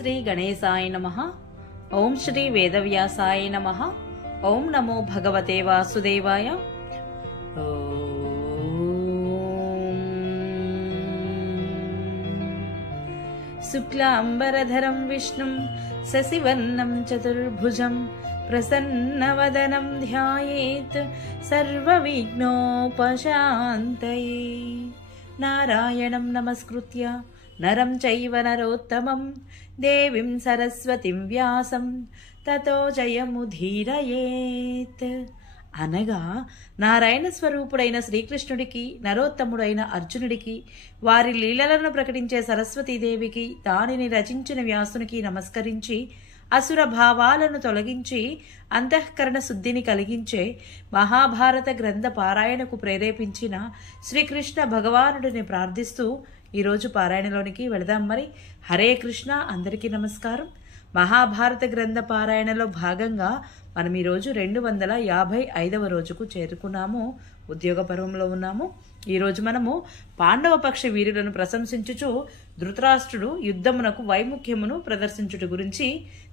శ్రీ గణేశాయ నమః. ఓం శ్రీ వేదవ్యాసాయ నమః. ఓం నమో భగవతే వాసుదేవాయ. శుక్లాంబరధరం విష్ణుం శశివర్ణం చతుర్భుజం ప్రసన్నవదనం ధ్యాయేత్ సర్వవిఘ్నోపశాంతయే. నారాయణం నమస్కృత్య నరం చైవ నరోత్తమం దేవీం సరస్వతిం వ్యాసం తతో జయముధీరయేత్. అనగా నారాయణ స్వరూపుడైన శ్రీకృష్ణుడికి, నరోత్తముడైన అర్జునుడికి, వారి లీలలను ప్రకటించే సరస్వతీదేవికి, దానిని రచించిన వ్యాసునికి నమస్కరించి అసుర భావాలను తొలగించి అంతఃకరణ శుద్ధిని కలిగించే మహాభారత గ్రంథ పారాయణకు ప్రేరేపించిన శ్రీకృష్ణ భగవానుడిని ప్రార్థిస్తూ ఈరోజు పారాయణలోనికి వెళదాం. మరి హరే కృష్ణ. అందరికీ నమస్కారం. మహాభారత గ్రంథ పారాయణలో భాగంగా మనం ఈరోజు 255వ రోజుకు చేరుకున్నాము. ఉద్యోగ పర్వంలో ఉన్నాము. ఈరోజు మనము పాండవ పక్ష వీరులను ప్రశంసించుచు ధృతరాష్ట్రుడు యుద్ధమునకు వైముఖ్యమును ప్రదర్శించుట గురించి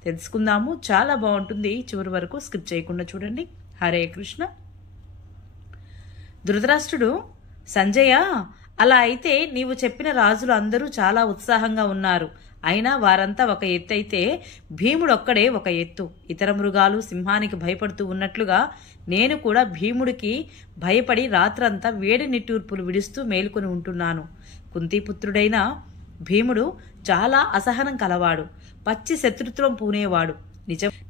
తెలుసుకుందాము. చాలా బాగుంటుంది, చివరి వరకు స్కిప్ చేయకుండా చూడండి. హరే కృష్ణ. ధృతరాష్ట్రుడు, సంజయ, అలా అయితే నీవు చెప్పిన రాజులు అందరూ చాలా ఉత్సాహంగా ఉన్నారు. అయినా వారంతా ఒక ఎత్తు అయితే భీముడొక్కడే ఒక ఎత్తు. ఇతర మృగాలు సింహానికి భయపడుతూ ఉన్నట్లుగా నేను కూడా భీముడికి భయపడి రాత్రంతా వేడి నిట్టూర్పులు విడుస్తూ మేలుకొని ఉంటున్నాను. కుంతీపుత్రుడైన భీముడు చాలా అసహనం కలవాడు. పచ్చి శత్రుత్వం పూనేవాడు.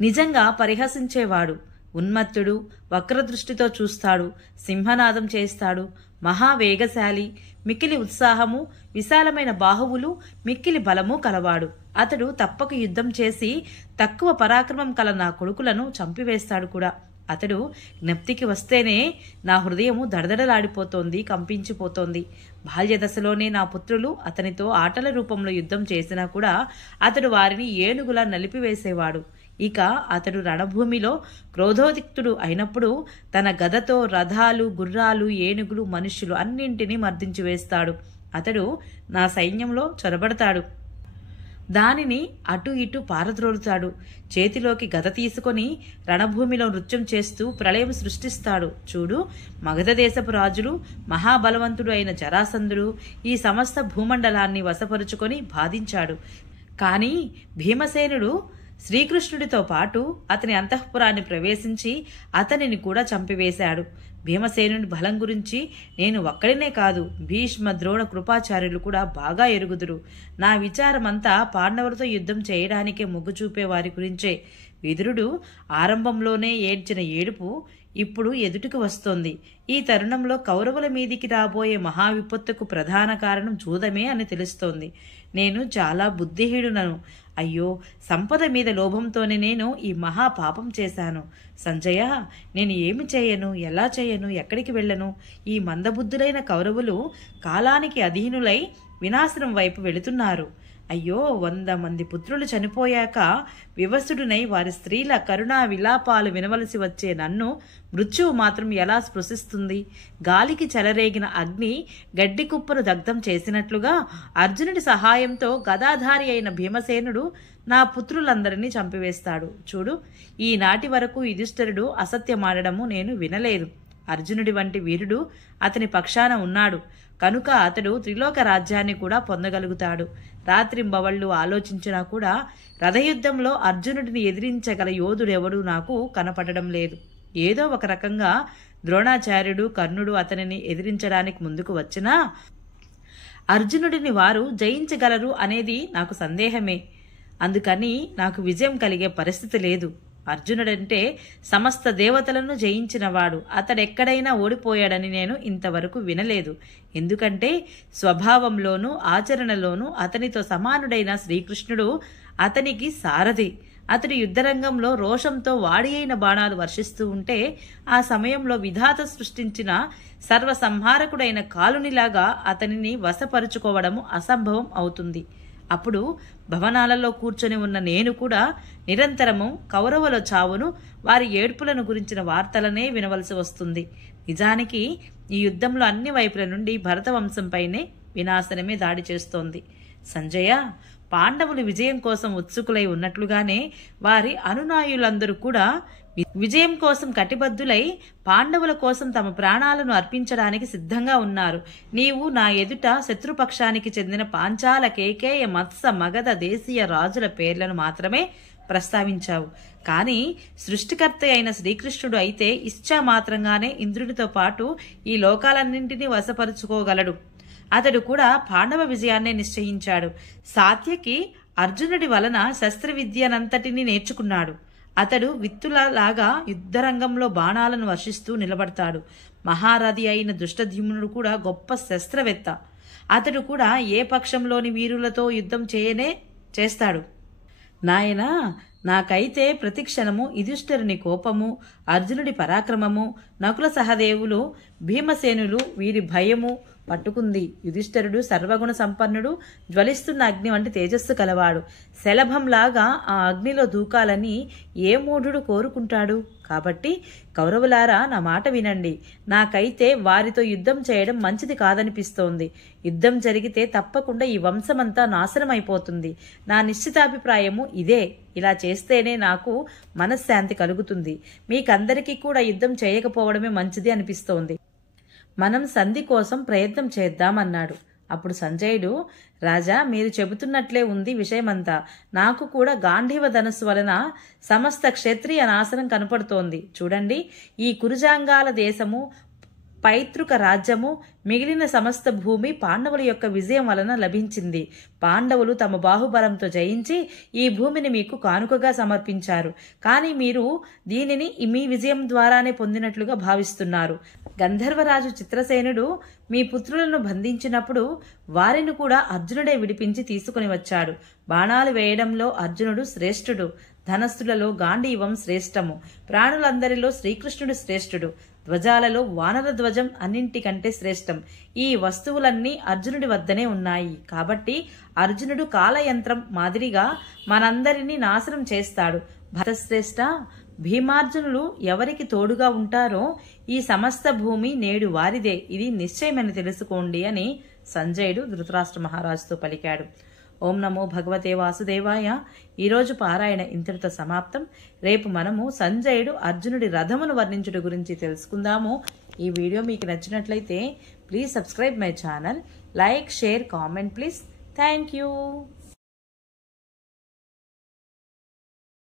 నిజంగా పరిహసించేవాడు. ఉన్మత్తుడు, వక్రదృష్టితో చూస్తాడు, సింహనాదం చేస్తాడు. మహావేగశాలి, మిక్కిలి ఉత్సాహము, విశాలమైన బాహువులు, మిక్కిలి బలము కలవాడు. అతడు తప్పక యుద్ధం చేసి తక్కువ పరాక్రమం కల నా కొడుకులను చంపివేస్తాడు కూడా. అతడు జ్ఞప్తికి వస్తేనే నా హృదయము దడదడలాడిపోతోంది, కంపించిపోతోంది. బాల్యదశలోనే నా పుత్రులు అతనితో ఆటల రూపంలో యుద్ధం చేసినా కూడా అతడు వారిని ఏనుగులా నలిపివేసేవాడు. ఇక అతడు రణభూమిలో క్రోధోదిక్తుడు అయినప్పుడు తన గదతో రథాలు, గుర్రాలు, ఏనుగులు, మనుష్యులు అన్నింటినీ మర్దించి వేస్తాడు. అతడు నా సైన్యంలో చొరబడతాడు. దానిని అటు ఇటు పారద్రోలుతాడు. చేతిలోకి గద తీసుకొని రణభూమిలో నృత్యం చేస్తూ ప్రళయం సృష్టిస్తాడు. చూడు, మగధ దేశపు రాజులు, మహాబలవంతుడు అయిన జరాసంధుడు ఈ సమస్త భూమండలాన్ని వశపరుచుకొని బాధించాడు. కాని భీమసేనుడు శ్రీకృష్ణుడితో పాటు అతని అంతఃపురాన్ని ప్రవేశించి అతనిని కూడా చంపివేశాడు. భీమసేనుని బలం గురించి నేను ఒక్కడినే కాదు, భీష్మ, ద్రోణ, కృపాచార్యులు కూడా బాగా ఎరుగుదురు. నా విచారమంతా పాండవులతో యుద్ధం చేయడానికే మొగ్గు చూపే వారి గురించే. విదురుడు ఆరంభంలోనే ఏడ్చిన ఏడుపు ఇప్పుడు ఎదుటికి వస్తోంది. ఈ తరుణంలో కౌరవుల మీదికి రాబోయే మహావిపత్తుకు ప్రధాన కారణం జూదమే అని తెలుస్తోంది. నేను చాలా బుద్ధిహీనులను. అయ్యో, సంపద మీద లోభంతోనే నేను ఈ మహాపాపం చేశాను. సంజయ, నేను ఏమి చేయను, ఎలా చేయను, ఎక్కడికి వెళ్ళను? ఈ మందబుద్ధులైన కౌరవులు కాలానికి అధీనులై వినాశనం వైపు వెళుతున్నారు. అయ్యో, 100 మంది పుత్రులు చనిపోయాక వివసుడునై వారి స్త్రీల కరుణా విలాపాలు వినవలసి వచ్చే నన్ను మృత్యువు మాత్రం ఎలా స్పృశిస్తుంది? గాలికి చెలరేగిన అగ్ని గడ్డి కుప్పను దగ్ధం చేసినట్లుగా అర్జునుడి సహాయంతో గదాధారి అయిన భీమసేనుడు నా పుత్రులందరినీ చంపివేస్తాడు. చూడు, ఈనాటి వరకు యుధిష్ఠిరుడు అసత్యమాడడము నేను వినలేదు. అర్జునుడి వంటి వీరుడు అతని పక్షాన ఉన్నాడు కనుక అతడు త్రిలోక రాజ్యాన్ని కూడా పొందగలుగుతాడు. రాత్రింబవళ్లు ఆలోచించినా కూడా రథయుద్ధంలో అర్జునుడిని ఎదిరించగల యోధుడెవడూ నాకు కనపడడం లేదు. ఏదో ఒక రకంగా ద్రోణాచార్యుడు, కర్ణుడు అతనిని ఎదిరించడానికి ముందుకు వచ్చినా అర్జునుడిని వారు జయించగలరు అనేది నాకు సందేహమే. అందుకని నాకు విజయం కలిగే పరిస్థితి లేదు. అర్జునుడంటే సమస్త దేవతలను జయించినవాడు. అతడెక్కడైనా ఓడిపోయాడని నేను ఇంతవరకు వినలేదు. ఎందుకంటే స్వభావంలోనూ ఆచరణలోనూ అతనితో సమానుడైన శ్రీకృష్ణుడు అతనికి సారథి. అతడు యుద్ధరంగంలో రోషంతో వాడి అయిన బాణాలు వర్షిస్తూ ఉంటే ఆ సమయంలో విధాత సృష్టించిన సర్వసంహారకుడైన కాలునిలాగా అతనిని వశపరుచుకోవడము అసంభవం అవుతుంది. అప్పుడు భవనాలలో కూర్చొని ఉన్న నేను కూడా నిరంతరము కౌరవుల చావును, వారి ఏడ్పులను గురించిన వార్తలనే వినవలసి వస్తుంది. నిజానికి ఈ యుద్ధంలో అన్ని వైపుల నుండి భరతవంశంపైనే వినాశనమే దాడి చేస్తోంది. సంజయ, పాండవులు విజయం కోసం ఉత్సుకులై ఉన్నట్లుగానే వారి అనునాయులందరూ కూడా విజయం కోసం కటిబద్దులై పాండవుల కోసం తమ ప్రాణాలను అర్పించడానికి సిద్ధంగా ఉన్నారు. నీవు నా ఎదుట శత్రుపక్షానికి చెందిన పాంచాల, కేకేయ, మత్స, మగధ దేశీయ రాజుల పేర్లను మాత్రమే ప్రస్తావించావు. కానీ సృష్టికర్త అయిన శ్రీకృష్ణుడు అయితే ఇచ్ఛామాత్రంగానే ఇంద్రుడితో పాటు ఈ లోకాలన్నింటినీ వశపరుచుకోగలడు. అతడు కూడా పాండవ విజయాన్నే నిశ్చయించాడు. సాత్యకి అర్జునుడి వలన శస్త్రవిద్యనంతటినీ నేర్చుకున్నాడు. అతడు విత్తులలాగా యుద్ధరంగంలో బాణాలను వర్షిస్తూ నిలబడతాడు. మహారథి అయిన దుష్టద్యుమ్నుడు కూడా గొప్ప శస్త్రవేత్త. అతడు కూడా ఏ పక్షంలోని వీరులతో యుద్ధం చేస్తాడు. నాయనా, నాకైతే ప్రతిక్షణము యుధిష్ఠిరుని కోపము, అర్జునుడి పరాక్రమము, నకుల సహదేవులు, భీమసేనులు వీరి భయము పట్టుకుంది. యుధిష్ఠిరుడు సర్వగుణ సంపన్నుడు, జ్వలిస్తున్న అగ్ని వంటి తేజస్సు కలవాడు. శలభంలాగా ఆ అగ్నిలో దూకాలని ఏ మూఢుడు కోరుకుంటాడు? కాబట్టి కౌరవులారా, నా మాట వినండి. నాకైతే వారితో యుద్ధం చేయడం మంచిది కాదనిపిస్తోంది. యుద్ధం జరిగితే తప్పకుండా ఈ వంశమంతా నాశనమైపోతుంది. నా నిశ్చితాభిప్రాయము ఇదే. ఇలా చేస్తేనే నాకు మనశ్శాంతి కలుగుతుంది. మీకందరికీ కూడా యుద్ధం చేయకపోవడమే మంచిది అనిపిస్తోంది. మనం సంధి కోసం ప్రయత్నం చేద్దామన్నాడు. అప్పుడు సంజయుడు, రాజా, మీరు చెబుతున్నట్లే ఉంది విషయమంతా. నాకు కూడా గాంధీవ ధనస్సు వలన సమస్త క్షత్రియ నాశనం కనపడుతోంది. చూడండి, ఈ కురుజాంగాల దేశము, పైతృక రాజ్యము, మిగిలిన సమస్త భూమి పాండవుల యొక్క విజయం వలన లభించింది. పాండవులు తమ బాహుబలంతో జయించి ఈ భూమిని మీకు కానుకగా సమర్పించారు. కానీ మీరు దీనిని మీ విజయం ద్వారానే పొందినట్లుగా భావిస్తున్నారు. గంధర్వరాజు చిత్రసేనుడు మీ పుత్రులను బంధించినప్పుడు వారిని కూడా అర్జునుడే విడిపించి తీసుకుని వచ్చాడు. బాణాలు వేయడంలో అర్జునుడు శ్రేష్ఠుడు. ధనస్సులలో గాంధీవం శ్రేష్టము. ప్రాణులందరిలో శ్రీకృష్ణుడు శ్రేష్ఠుడు. ధ్వజాలలో వానర ధ్వజం అన్నింటికంటే శ్రేష్టం. ఈ వస్తువులన్నీ అర్జునుడి వద్దనే ఉన్నాయి. కాబట్టి అర్జునుడు కాలయంత్రం మాదిరిగా మనందరినీ నాశనం చేస్తాడు. భరతశ్రేష్ఠ, భీమార్జునులు ఎవరికి తోడుగా ఉంటారో ఈ సమస్త భూమి నేడు వారిదే. ఇది నిశ్చయమని తెలుసుకోండి అని సంజయుడు ధృతరాష్ట్ర మహారాజుతో పలికాడు. ఓం నమో భగవతే వాసుదేవాయ. ఈరోజు పారాయణ ఇంతటితో సమాప్తం. రేపు మనము సంజయుడు అర్జునుడి రథమును వర్ణించుట గురించి తెలుసుకుందాము. ఈ వీడియో మీకు నచ్చినట్లయితే please subscribe my channel. Like, share, comment please. Thank you.